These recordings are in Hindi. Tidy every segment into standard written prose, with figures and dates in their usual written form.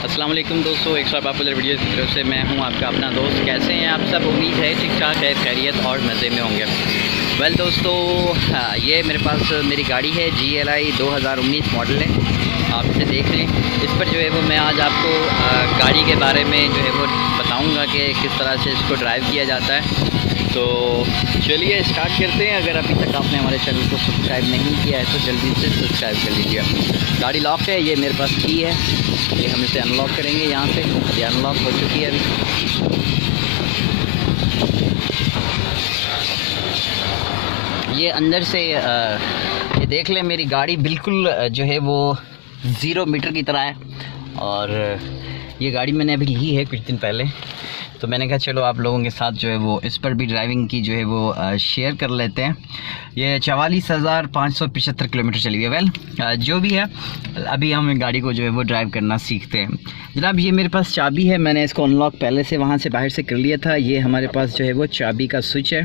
अस्सलाम वालेकुम दोस्तों, एक सौ पॉपुलर वीडियो की तरफ से मैं हूं आपका अपना दोस्त। कैसे हैं आप सब? उम्मीद है ठीक ठाक है, खैरियत और मज़े में होंगे। वेल दोस्तों, ये मेरे पास मेरी गाड़ी है GLI 2019 मॉडल है। आप इसे देख लें। इस पर जो है वो मैं आज आपको गाड़ी के बारे में जो है वो बताऊंगा कि किस तरह से इसको ड्राइव किया जाता है। तो चलिए स्टार्ट करते हैं। अगर अभी तक आपने हमारे चैनल को सब्सक्राइब नहीं किया है तो जल्दी से सब्सक्राइब कर लीजिए। गाड़ी लॉक है, ये मेरे पास की है, ये हम इसे अनलॉक करेंगे यहाँ से। ये अनलॉक हो चुकी है अभी। ये अंदर से ये देख लें, मेरी गाड़ी बिल्कुल जो है वो 0 मीटर की तरह है। और ये गाड़ी मैंने अभी ली है कुछ दिन पहले, तो मैंने कहा चलो आप लोगों के साथ जो है वो इस पर भी ड्राइविंग की जो है वो शेयर कर लेते हैं। ये 44,575 किलोमीटर चली हुई है। वेल जो भी है, अभी हम गाड़ी को जो है वो ड्राइव करना सीखते हैं। जनाब ये मेरे पास चाबी है, मैंने इसको अनलॉक पहले से वहाँ से बाहर से कर लिया था। ये हमारे पास जो है वो चाबी का स्विच है,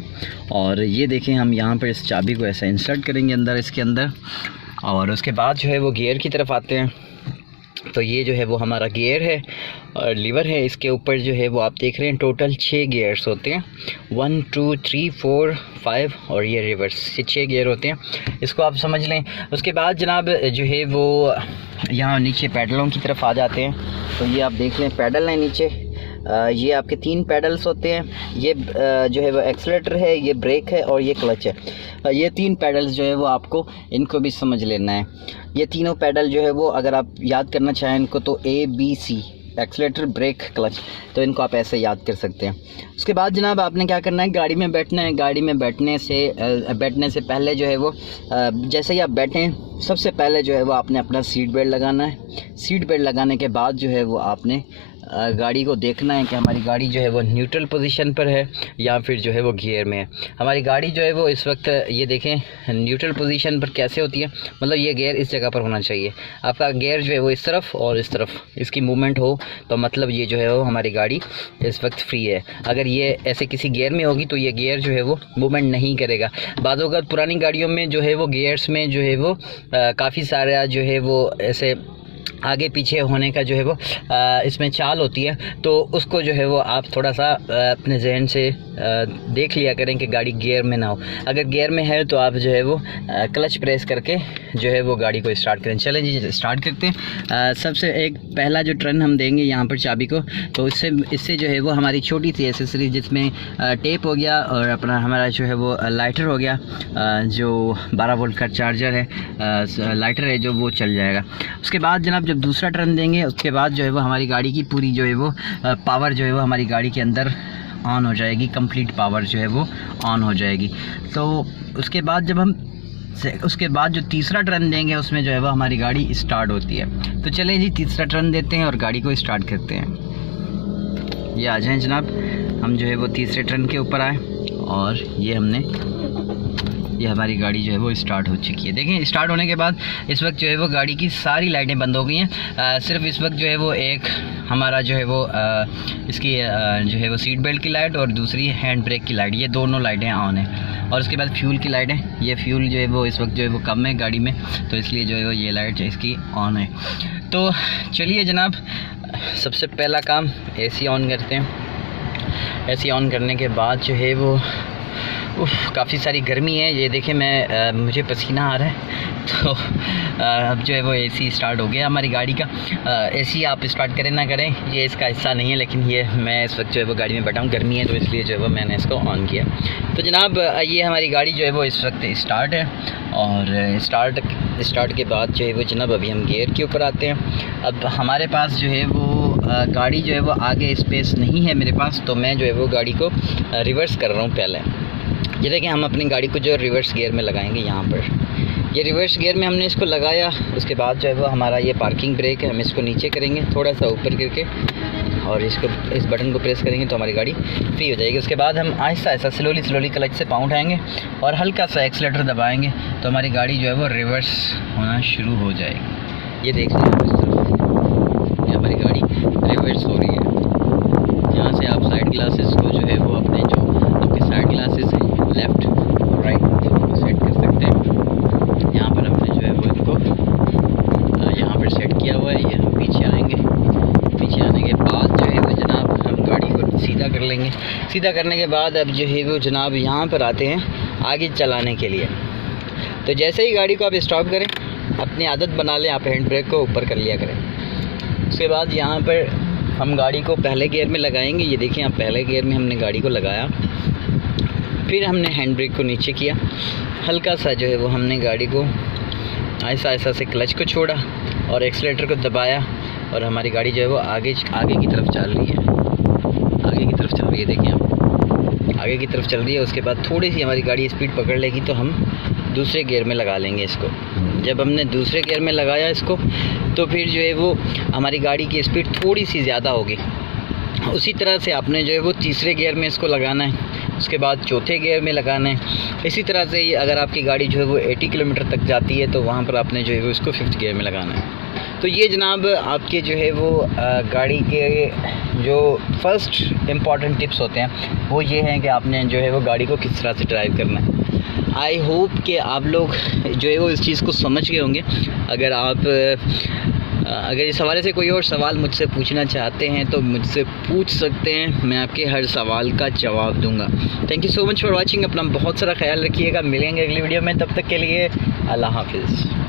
और ये देखें हम यहाँ पर इस चाबी को ऐसा इंसर्ट करेंगे अंदर इसके अंदर। और उसके बाद जो है वो गियर की तरफ आते हैं। तो ये जो है वो हमारा गियर है और लीवर है। इसके ऊपर जो है वो आप देख रहे हैं टोटल 6 गियर्स होते हैं, 1 2 3 4 5 और ये रिवर्स, ये 6 गियर होते हैं। इसको आप समझ लें। उसके बाद जनाब जो है वो यहाँ नीचे पैडलों की तरफ आ जाते हैं। तो ये आप देख लें पैडल है नीचे। ये आपके 3 पैडल्स होते हैं। ये जो है वो एक्सीलेटर है, ये ब्रेक है और ये क्लच है। ये 3 पैडल्स जो है वो आपको इनको भी समझ लेना है। ये तीनों पैडल जो है वो अगर आप याद करना चाहें इनको तो ABC, एक्सीलेटर, ब्रेक, क्लच, तो इनको आप ऐसे याद कर सकते हैं। उसके बाद जनाब आपने क्या करना है, गाड़ी में बैठना है। गाड़ी में बैठने से पहले जो है वो जैसे ही आप बैठें सबसे पहले जो है वो आपने अपना सीट बेल्ट लगाना है। सीट बेल्ट लगाने के बाद जो है वो आपने गाड़ी को देखना है कि हमारी गाड़ी जो है वो न्यूट्रल पोजीशन पर है या फिर जो है वो गियर में है। हमारी गाड़ी जो है वो इस वक्त ये देखें न्यूट्रल पोजीशन पर कैसे होती है, मतलब ये गियर इस जगह पर होना चाहिए। आपका गियर जो है वो इस तरफ और इस तरफ इसकी मूवमेंट हो तो मतलब ये जो है वो हमारी गाड़ी इस वक्त फ्री है। अगर ये ऐसे किसी गियर में होगी तो ये गियर जो है वो मूवमेंट नहीं करेगा। बाज़ औक़ात पुरानी गाड़ियों में जो है वो गियर्स में जो है वो काफ़ी सारा जो है वो ऐसे आगे पीछे होने का जो है वो इसमें चाल होती है। तो उसको जो है वो आप थोड़ा सा अपने जहन से देख लिया करें कि गाड़ी गियर में ना हो। अगर गियर में है तो आप जो है वो क्लच प्रेस करके जो है वो गाड़ी को स्टार्ट करें। चलें जी स्टार्ट करते हैं। सबसे एक पहला जो टर्न हम देंगे यहाँ पर चाबी को, तो इससे जो है वो हमारी छोटी सी एसेसरी जिसमें टेप हो गया और अपना हमारा जो है वो लाइटर हो गया, जो 12 वोल्ट का चार्जर है, लाइटर है जो, वो चल जाएगा। उसके बाद जनाब जब दूसरा टर्न देंगे उसके बाद जो है वो हमारी गाड़ी की पूरी जो है वो पावर जो है वो हमारी गाड़ी के अंदर ऑन हो जाएगी। कंप्लीट पावर जो है वो ऑन हो जाएगी। तो उसके बाद जो तीसरा टर्न देंगे उसमें जो है वो हमारी गाड़ी स्टार्ट होती है। तो चलें जी तीसरा टर्न देते हैं और गाड़ी को स्टार्ट करते हैं। ये आ जाएं जनाब, हम जो है वो तीसरे टर्न के ऊपर आए और ये हमारी गाड़ी जो है वो स्टार्ट हो चुकी है। देखें स्टार्ट होने के बाद इस वक्त जो है वो गाड़ी की सारी लाइटें बंद हो गई हैं। सिर्फ इस वक्त जो है वो एक हमारा जो है वो इसकी जो है वो सीट बेल्ट की लाइट और दूसरी हैंड ब्रेक की लाइट, ये दोनों लाइटें ऑन हैं। और उसके बाद फ्यूल की लाइट है। ये फ्यूल जो है वो इस वक्त जो है वो कम है गाड़ी में, तो इसलिए जो है वो ये लाइट इसकी ऑन है। तो चलिए जनाब सबसे पहला काम AC ऑन करते हैं। AC ऑन करने के बाद जो है वो काफ़ी सारी गर्मी है। ये देखें मुझे पसीना आ रहा है। तो अब जो है वो AC स्टार्ट हो गया हमारी गाड़ी का। AC आप स्टार्ट करें ना करें ये इसका हिस्सा नहीं है, लेकिन ये मैं इस वक्त जो है वो गाड़ी में बैठा हूँ, गर्मी है तो इसलिए जो है वो मैंने इसको ऑन किया। तो जनाब ये हमारी गाड़ी जो है वो इस वक्त स्टार्ट है। और स्टार्ट के बाद जो है वो जनाब अभी हम गियर के ऊपर आते हैं। अब हमारे पास जो है वो गाड़ी जो है वो आगे स्पेस नहीं है मेरे पास, तो मैं जो है वो गाड़ी को रिवर्स कर रहा हूँ। पहले ये देखें हम अपनी गाड़ी को जो रिवर्स गियर में लगाएंगे यहाँ पर। ये रिवर्स गियर में हमने इसको लगाया। उसके बाद जो है वो हमारा ये पार्किंग ब्रेक है, हम इसको नीचे करेंगे थोड़ा सा ऊपर करके और इस बटन को प्रेस करेंगे तो हमारी गाड़ी फ्री हो जाएगी। उसके बाद हम आहिस्ता आहिस्ता स्लोली क्लच से पाँव उठाएँगे और हल्का सा एक्सीलेटर दबाएँगे तो हमारी गाड़ी जो है वो रिवर्स होना शुरू हो जाएगी। ये देख लें आप इस तरफ, ये हमारी गाड़ी रिवर्स हो रही है। यहाँ से आप साइड ग्लासेस को जो है वो अपने जो आपके साइड ग्लासेस हैं लेफ़्ट और राइट दोनों सेट कर सकते हैं। यहाँ पर हमने जो है वो इनको यहाँ पर सेट किया हुआ है। ये हम पीछे आएंगे लेंगे। सीधा करने के बाद अब जो है वो जनाब यहाँ पर आते हैं आगे चलाने के लिए। तो जैसे ही गाड़ी को आप स्टॉप करें, अपनी आदत बना लें, आप हैंड ब्रेक को ऊपर कर लिया करें। उसके बाद यहाँ पर हम गाड़ी को पहले गियर में लगाएंगे। ये देखिए, आप पहले गियर में हमने गाड़ी को लगाया, फिर हमने हैंड ब्रेक को नीचे किया, हल्का सा जो है वो हमने गाड़ी को ऐसा ऐसा से क्लच को छोड़ा और एक्सीलेटर को दबाया और हमारी गाड़ी जो है वो आगे की तरफ चल रही है, आगे की तरफ चल रही है। देखिए आप, आगे की तरफ चल रही है। उसके बाद थोड़ी सी हमारी गाड़ी स्पीड पकड़ लेगी तो हम दूसरे गियर में लगा लेंगे इसको। जब हमने दूसरे गियर में लगाया इसको, तो फिर जो है वो हमारी गाड़ी की स्पीड थोड़ी सी ज़्यादा होगी। उसी तरह से आपने जो है वो तीसरे गियर में इसको लगाना है, उसके बाद चौथे गियर में लगाना है। इसी तरह से ही अगर आपकी गाड़ी जो है वो 80 किलोमीटर तक जाती है तो वहाँ पर आपने जो है वो इसको 5th गियर में लगाना है। तो ये जनाब आपके जो है वो गाड़ी के जो फर्स्ट इम्पॉर्टेंट टिप्स होते हैं वो ये हैं कि आपने जो है वो गाड़ी को किस तरह से ड्राइव करना है। आई होप कि आप लोग जो है वो इस चीज़ को समझ गए होंगे। अगर इस हवाले से कोई और सवाल मुझसे पूछना चाहते हैं तो मुझसे पूछ सकते हैं, मैं आपके हर सवाल का जवाब दूंगा। Thank you so much for watching. अपना बहुत सारा ख्याल रखिएगा। मिलेंगे अगली वीडियो में, तब तक के लिए अल्लाह हाफिज़।